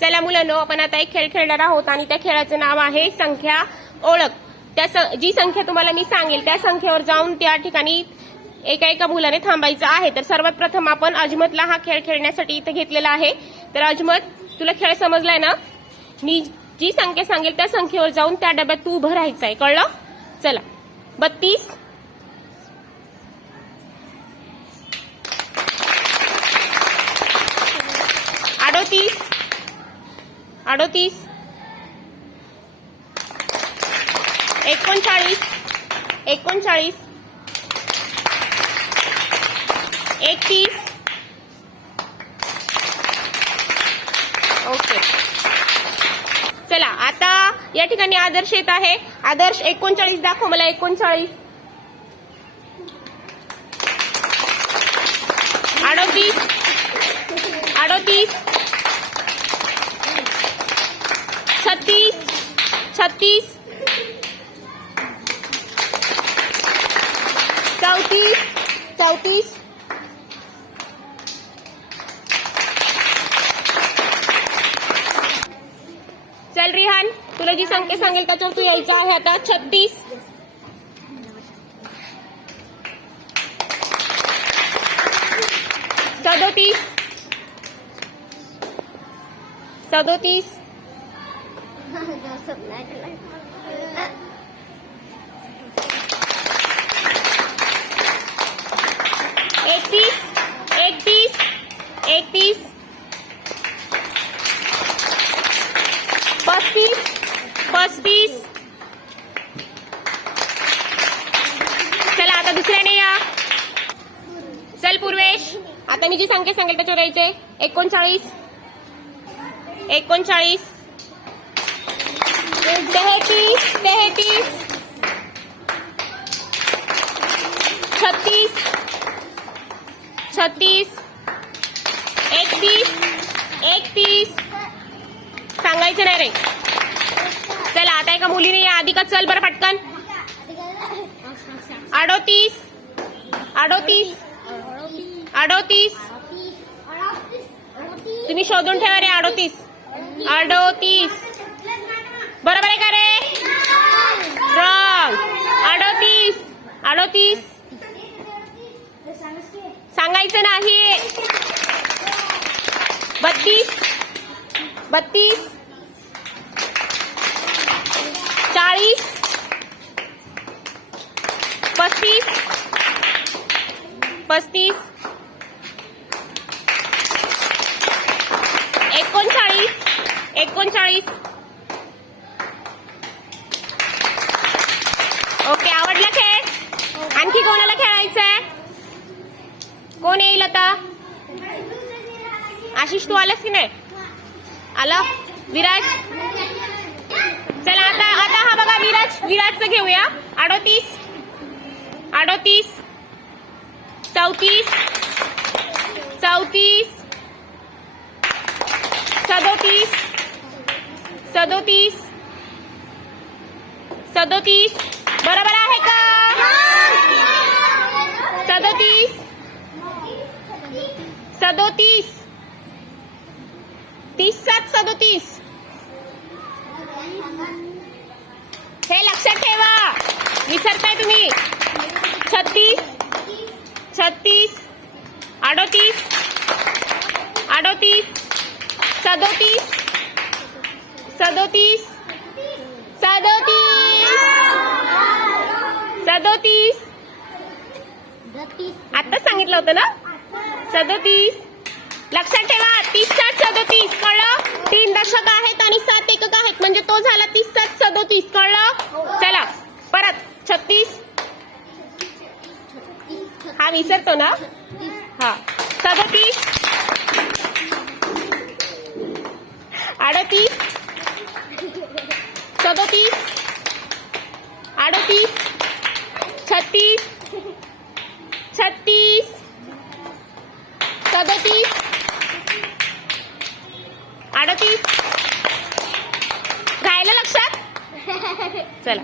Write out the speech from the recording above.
चला मुलांनो आपण आता एक खेळ खेळणार आहोत आणि त्या खेळाचं नाव आहे संख्या ओळख. त्या जी संख्या तुम्हाला मी सांगेल त्या संख्येवर जाऊन त्या ठिकाणी एका एका मुलाने थांबायचं आहे. तर सर्वात प्रथम आपण अजमतला हा खेळ खेळण्यासाठी इथे घेतलेला आहे. तर अजमत तुला खेळ समजलाय ना? मी जी संख्या सांगेल त्या संख्येवर जाऊन त्या डब्यात तू उभं राहायचं आहे कळलं? चला. बत्तीस. अडोतीस. अडोतीस. एकोणचाळीस. एकोणचाळीस. एकतीस. ओके. चला आता या ठिकाणी आदर्श येत आहे. आदर्श एकोणचाळीस दाखव मला एकोणचाळीस. अडोतीस. अडोतीस. छत्तीस छत्तीस चौतीस चौतीस चल रिहान तुला जी संख्या सांगेल त्याच्यावर तू यायचं आहे आता. छत्तीस. सदोतीस. सदोतीस. एकतीस एकतीस एकतीस. पस्तीस पस्तीस. चला आता दुसऱ्याने या. चल पूर्वेश. आता मी जी संख्या सांगेल त्याच्यावर यायचे एकोणचाळीस. एकोणचाळीस. तेहतीस तेहतीस छत्तीस. छत्तीस. एकतीस. एकतीस. सांगायचं नाही रे. चला आता एका मुलीने या आधी का चल बरं पटकन. अडोतीस. अडोतीस. अडोतीस. तुम्ही शोधून ठेवा रे अडोतीस. अडोतीस. बरोबर आहे का रे? रॉंग अडतीस. अडतीस. सांगायचं नाही. बत्तीस. बत्तीस. चाळीस. पस्तीस. पस्तीस. एकोणचाळीस. एकोणचाळीस. ओके आवडला खेळ? आणखी कोणाला खेळायचंय? कोण येईल आता? आशिष तू आलास की नाही? आला? विराज? चला आता आता हा बघा विराज विराजचं घेऊया. अडोतीस. अडोतीस. चौतीस. चौतीस. सदोतीस. सदोतीस. सदोतीस. बरोबर आहे का? सदोतीस. सदोतीस. तीस सात सदोतीस. हे लक्षात ठेवा. विसरताय तुम्ही. छत्तीस. छत्तीस. अडोतीस. अडोतीस. सदोतीस. सदोतीस. सदोतीस सदोतीस. आता सांगितलं होतं ना? सदोतीस. लक्षात ठेवा तीस सात सदोतीस कळलं? तीन दशक आहेत आणि सात एकक आहेत. म्हणजे तो झाला तीस सात सदोतीस कळलं? चला परत. छत्तीस. हा विसरतो ना? हा. सदोतीस. अडतीस. सदोतीस. अडतीस. छत्तीस. छत्तीस. सदतीस. अडतीस. राहिलं लक्षात? चला.